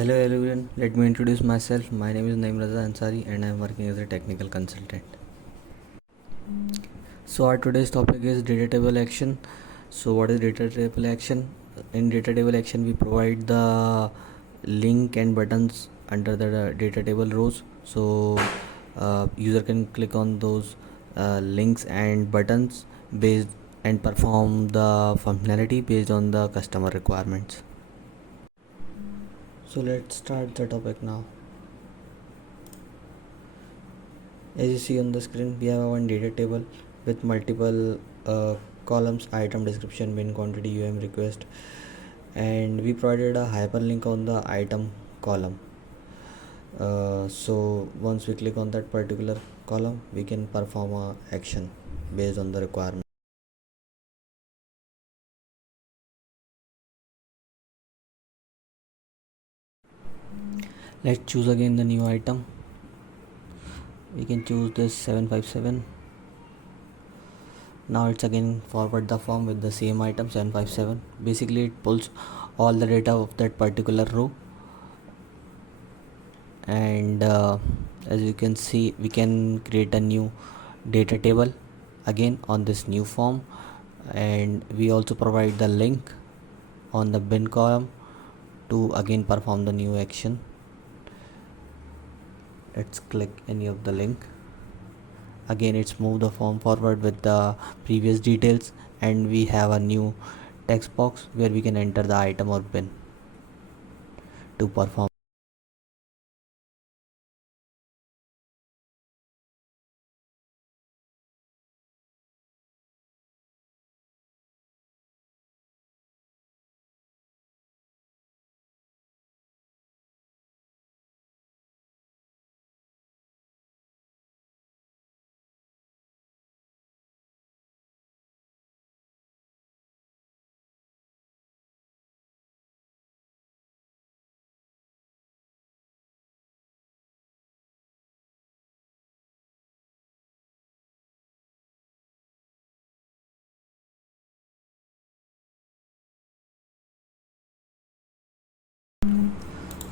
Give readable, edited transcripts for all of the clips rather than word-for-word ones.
Hello everyone, let me introduce myself. My name is Naim Raza Ansari and I am working as a technical consultant. So our today's topic is data table action. So what is data table action? In data table action we provide the link and buttons under the data table rows. So user can click on those links and buttons based and perform the functionality based on the customer requirements. So let's start the topic now. As you see on the screen, we have one data table with multiple columns: item description, bin quantity, request, and we provided a hyperlink on the item column. So once we click on that particular column, we can perform a action based on the requirement. Let's choose again the new item. We can choose this 757. Now it's again forward the form with the same item 757. Basically it pulls all the data of that particular row, and as you can see, we can create a new data table again on this new form, and we also provide the link on the bin column to again perform the new action. Let's click any of the link. Again it's move the form forward with the previous details, and we have a new text box where we can enter the item or bin to perform.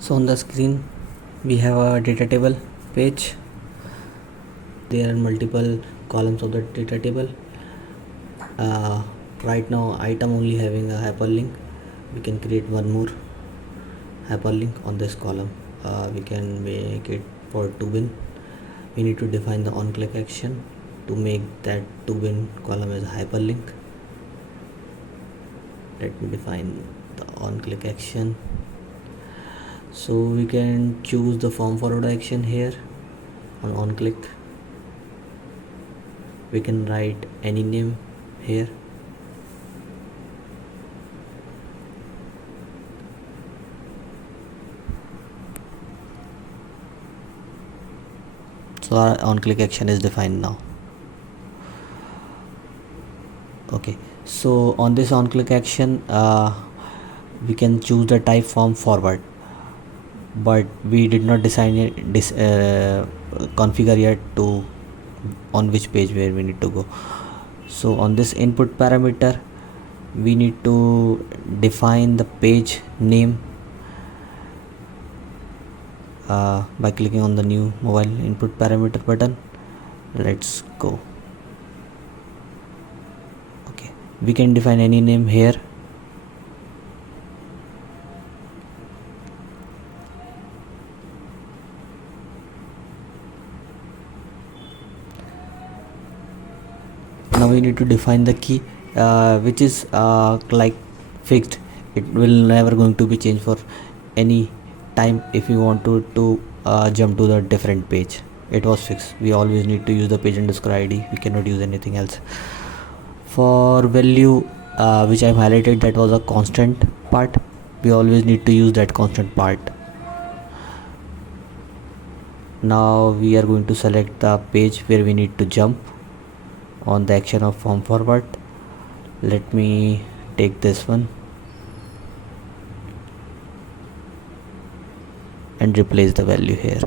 So on the screen we have a data table page. There are multiple columns of the data table. Right now item only having a hyperlink. We can create one more hyperlink on this column. We can make it for to bin. We need to define the on click action to make that to bin column as a hyperlink. Let me define the on click action. So we can choose the form forward action here on click. We can write any name here. So our on click action is defined now. Okay, so on this on click action we can choose the type form forward, but we did not configure yet to on which page where we need to go. So on this input parameter we need to define the page name by clicking on the new mobile input parameter button. Let's go. Okay, we can define any name here. Now we need to define the key which is like fixed. It will never going to be changed for any time. If you want to jump to the different page, it was fixed. We always need to use the page underscore id. We cannot use anything else. For value which I've highlighted, that was a constant part. We always need to use that constant part. Now we are going to select the page where we need to jump on the action of form forward. Let me take this one and replace the value here.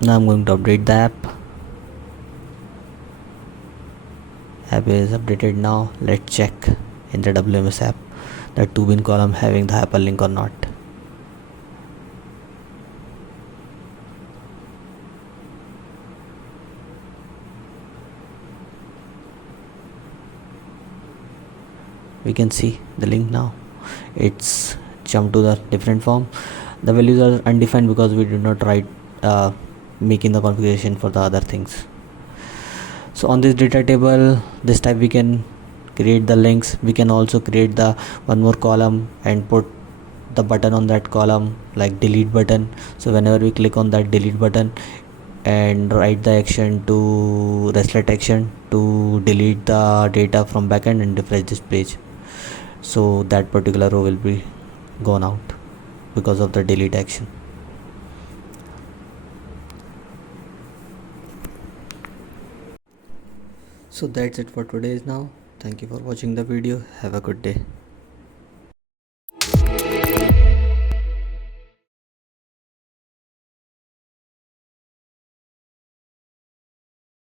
Now I'm going to update the app, app is updated. Now let's check in the WMS app the to bin column having the hyperlink or not. We can see the link now. It's jumped to the different form. The values are undefined because we did not write making the configuration for the other things. So on this data table, this type we can create the links. We can also create the one more column and put the button on that column, like delete button. So whenever we click on that delete button and write the action to select action to delete the data from backend and refresh this page, so that particular row will be gone out because of the delete action. So that's it for today now. Thank you for watching the video. Have a good day.